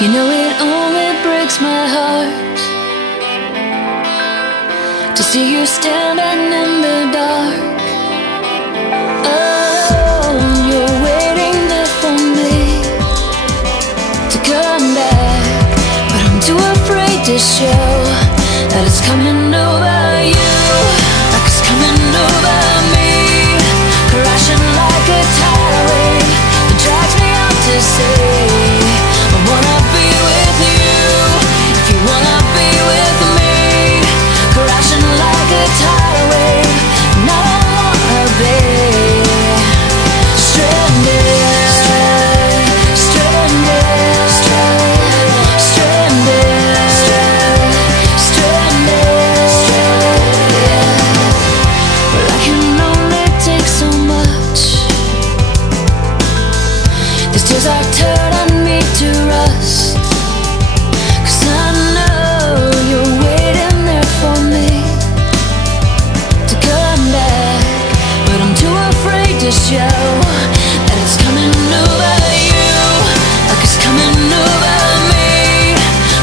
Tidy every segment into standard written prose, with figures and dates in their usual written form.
You know it only breaks my heart to see you standing in the dark. Oh, you're waiting there for me to come back, but I'm too afraid to show that it's coming over you, like it's coming over me, crashing like a tidal wave that drags me out to sea. I wanna be with you, if you wanna be with me, crashing like a tidal wave, and I don't wanna be stranded, stranded, stranded, stranded. Well, I can only take so much. These tears are turning me to rust, 'cause I know you're waiting there for me to come back, but I'm too afraid to show that it's coming over you, like it's coming over me,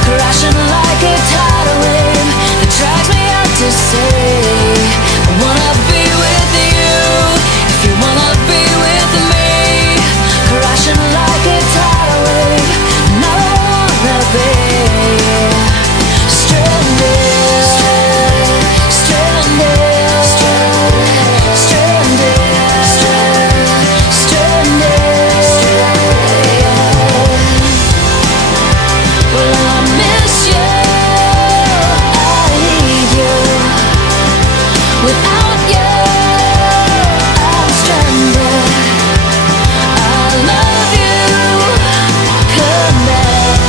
crashing like a tidal wave that drags me out to sea. I wanna be with you, if you wanna be with me, crashing like a tidal wave, and I don't wanna be stranded, stranded, stranded, stranded. Well, I miss you, I need you, without you I'm stranded. I love you, come back,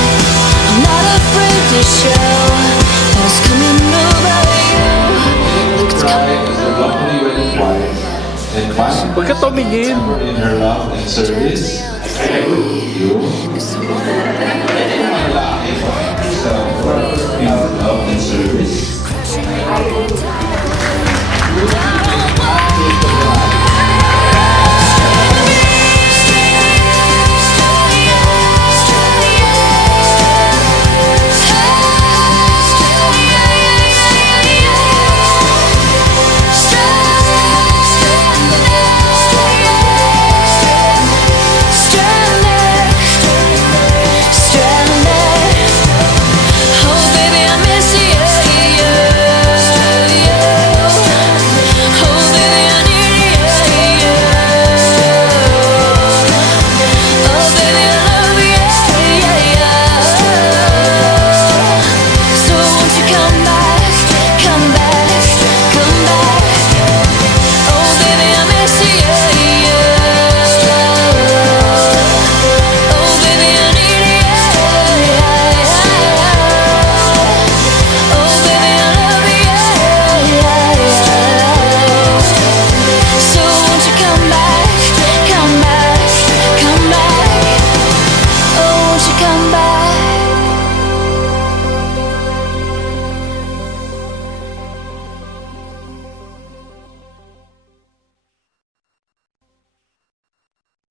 I'm not afraid to show that it's coming over you, like it's coming over Huwag ka tumingin. in her love and service. I agree with you. you.